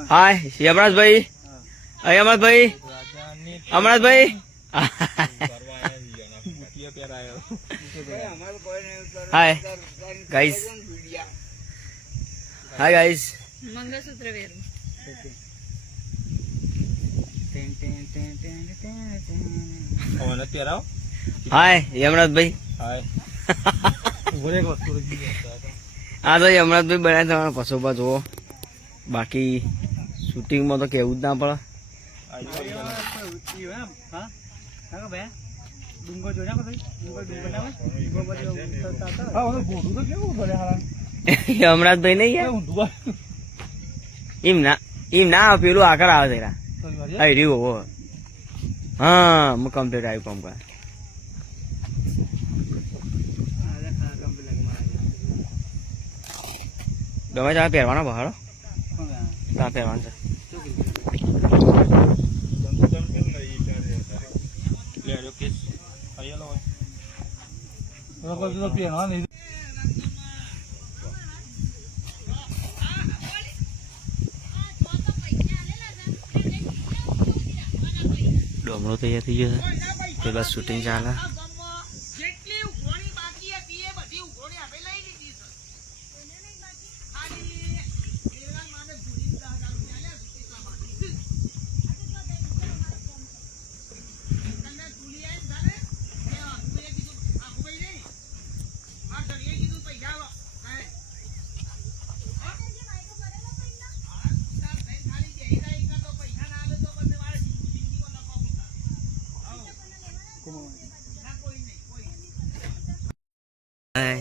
हाय यमराज भाई यमराज भाई अमराज भाई hi guys hi guys mangalsutra where hi Yamraj भाई हाय આ તો યમરાજભાઈ બનાવે તમારા પશોપા જુઓ બાકી શૂટિંગમાં તો કેવું જ ના પડે યમરાજભાઈ નહીં એમ ના પેલું આગળ આવે તેરા હા રહ્યું હા હું કમ્પ્લીટ આવ્યું કામ કરે ગમે ત્યાં પહેરવાનો બહારો ત્યાં પહેરવાનું છે ડોમરો તૈયાર થઈ ગયો છે તે બસ શૂટિંગ ચાલે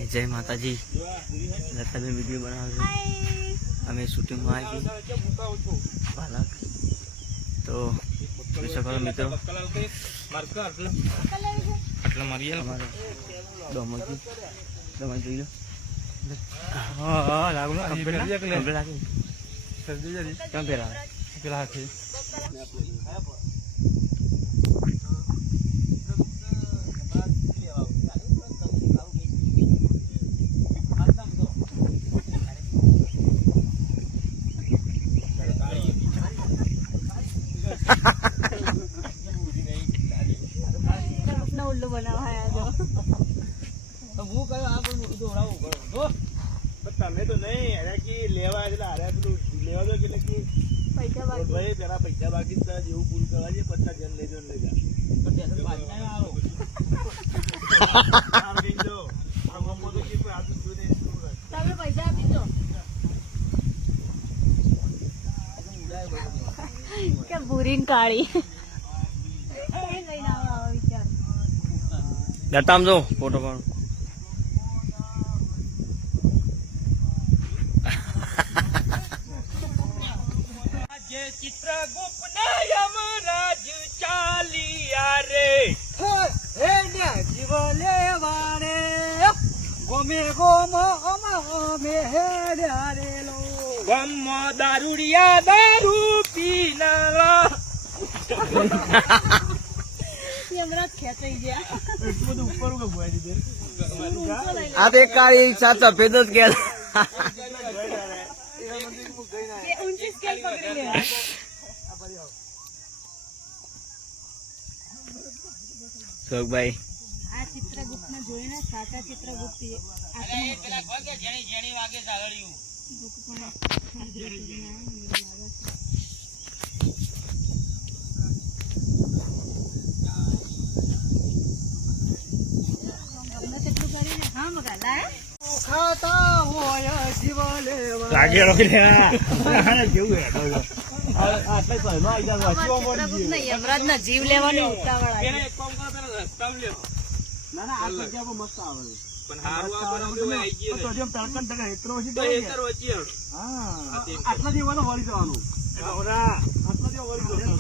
जय माता जी लता में वीडियो बना हमें शूटिंग में आई बालक तो सको मित्रों आटला मारिए हमारे दमन જોઈ લો હા લાગુ ના કમ્પ્લીટ લાગી સરજી જરી કેમ પેલા હાથે उल्लू बना है जो હું કયો આ પણ દોડાવું પડો તમે તો નહીં અરે કે લેવા એટલે આરે પેલું લેવા દો એટલે કે पैसा बाकी ભાઈ પેલા પૈસા બાકી છે જેવું પૂરું કરવા છે 50 જણ લેજો ને લેજા 50 બાકી ના આવો આમ દેજો આ મમ્મો તો કે આ તો જોને તમે पैसा આપી દો કે ભૂરીન કાળી લઈને આવો વિચાર દતામ જો ફોટો પાડો ચિત્રગુપ્ત ના યમરાજ ચાલિયા રે હે ને જીવલે વારે ગોમે ગોમો અમે હે રે લો ગમો દારૂડિયા દારૂ પીનાલા યમરાજ ખેંચાઈ ગયા એટલું બધું ઉપર ઉગા બોય દીધે આ તો એક કાળી સાત સફેદ જ કે ये ऊंची स्केल पकड़ी है શોકભાઈ આ ચિત્રગુપ્ત ને જોઈને સાચા ચિત્રગુપ્ત અરે એ પેલા ખોગે જેણી જેણી વાગે સાગળ્યું તમને કેટલું કરીને હા મગાલા ખાતા હોય જીવલે લાગે રોકી લેના કેવું હે આટલે સલમાં આઈ જા વાંચવા મળી ગઈ યમરાજ ના જીવ લેવાની ઉતાવળ આવી એક કામ કરો પેલા રસ્તામ લે ના આ જગ્યા મસ્ત આવે પણ હારું આ બનાવજો આઈ ગઈ તો જેમ પેલકન ટકા હેતરો વચ્ચે તો હેતર વચ્ચે હા આટલા દેવાનો વળી જવાનું ઓરા આટલા દેવા વળી જવાનું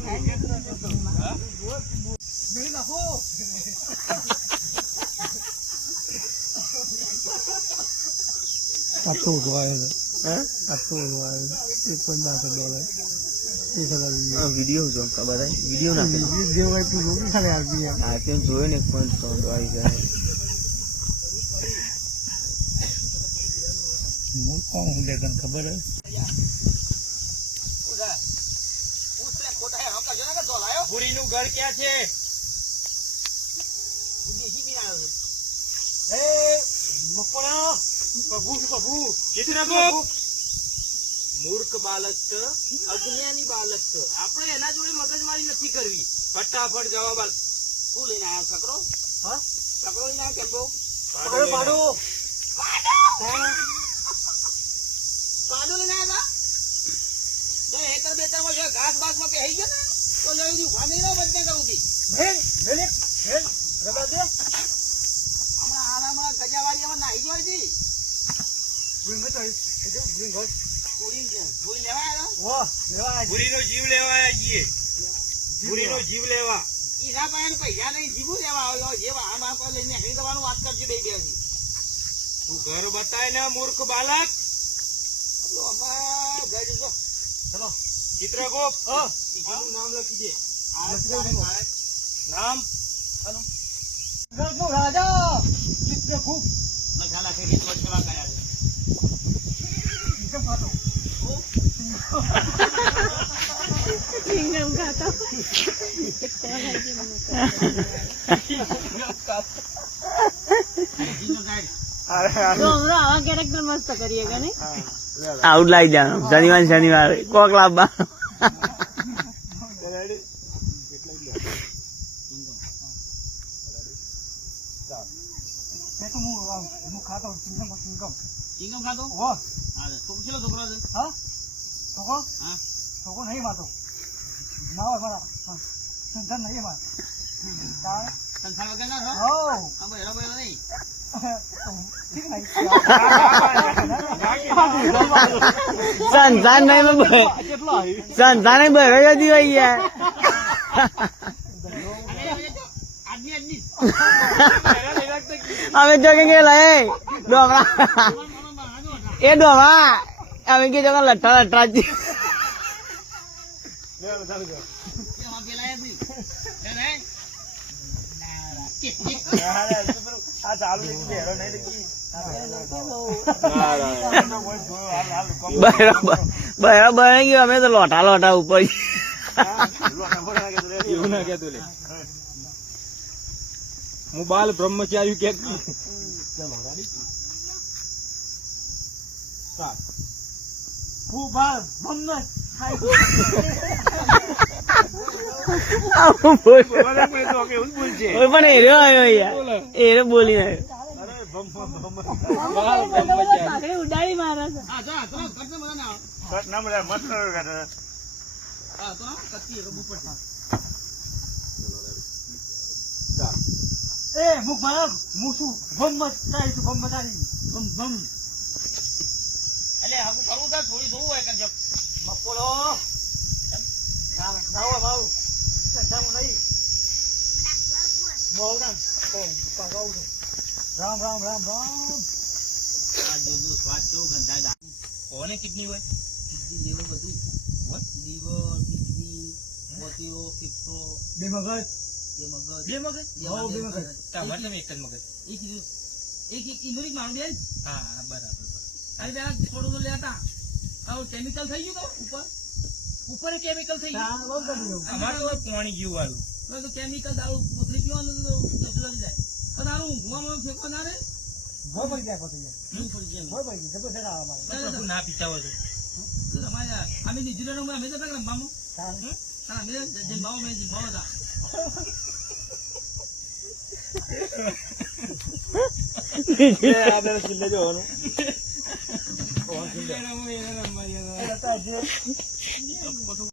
બેન નાખો આટલો ઉગવાય હે આટલો ઉગવાય એક પણ ના તો બોલે વિડીયો જો ખબર હે વિડીયો ના વિડીયો કઈ તું જોઈ ખાલી આવી આ તેમ જોયો ને પણ તો આવી જાય હું કોણ હું લેકન ખબર હે બાપુરી નું ઘર ક્યાં છે? એ મકોડા પ્રભુ પ્રભુ ચિત્રગુપ્ત મૂર્ખ બાલક છે, અજ્ઞાની બાલક છે. આપણે એના જોડે મગજમારી નથી કરવી. ફટાફટ જવાબ આપ. શું લઈને આવ્યા છકરો? હા છકરો લઈને આવ્યા કેમ બહુ? પાડો પાડો લઈને આવ્યા. જો એકર બેતર માં ઘાસ બાસ માં કે હઈ ગયો ને તો લઈ દીધું. ખામી ના બધે કરું હતી. હમણાં આરામાં ગજાવાડીમાં નાહી જોઈ હતી. ભૂરીનો જીવ લેવા આવ્યા છીએ. ભૂરીનો જીવ લેવા. ઈના પાસે પૈસા નહીં, જીવું લેવા આવ્યો. જેવા આમ આમ લઈને હેરી દેવાનું વાત કરજો બે બે. તું ઘર બતાય ને મૂર્ખ બાલક. ચલો ચિત્રગુપ્ત નામ લખી દે. નામ રાજા ચિત્રગુપ્ત. લખા લખે કે તો સેવા કર્યા છે. સિંગમ ખાતો આવા કેરેક્ટર મસ્ત કરીએ કે નહીં? આઉટ લાવી દેવાનું શનિવાર કોક લાવવા. ઇન્કમ ખાતો તો કેટલો છોકરો છે? છોકરો નહીં માતો સંસાર નહીં માતો. સંસાર વગર ના છો? હેરો બોલો નહીં. સંસાર નહીં બરો જતી હોય યાર. અમે જો કે ગયેલા એ ડોમરા એ ડોમરા અમે કે જો લઠ્ઠા લઠ્ઠા જ બરાબર ગયો. અમે તો લોટા લોટા ઉપર એવું ના કેતો લે. હું બાલ બ્રહ્મચારી કે પણ એરો આવ્યો યાર. એરો બોલી આવ્યો. ઉડાડી મારે એટલે હાકું કરવું છે. થોડી જોવું હોય કે મકોડો રામ રામ રામ રામ. આ જો સ્વાદ કેવો ગંધાય. કોને કિડની હોય? કિડની લીવર બધું લીવર કિડની મોતીઓ ફીફડો બે મગજ તમારે એક જ મગજ. એક ઇન્દોરી મારું બેન. હા બરાબર. અરે પેલા થોડું તો લેતા કેમિકલ થઈ ગયું તો ઉપર કેમિકલ થઈ ગયું. અમારે તો પાણી ગયું વાળું તો કેમિકલ દારૂ કોથળી પીવાનું જાય તો દારૂ ઊંઘવામાં ફેંકવા ના રે. ના પીતા હોય તો અમારે અમે ન્યુઝીલેન્ડ અમે તો રમવામાં અમે જમવા હતા.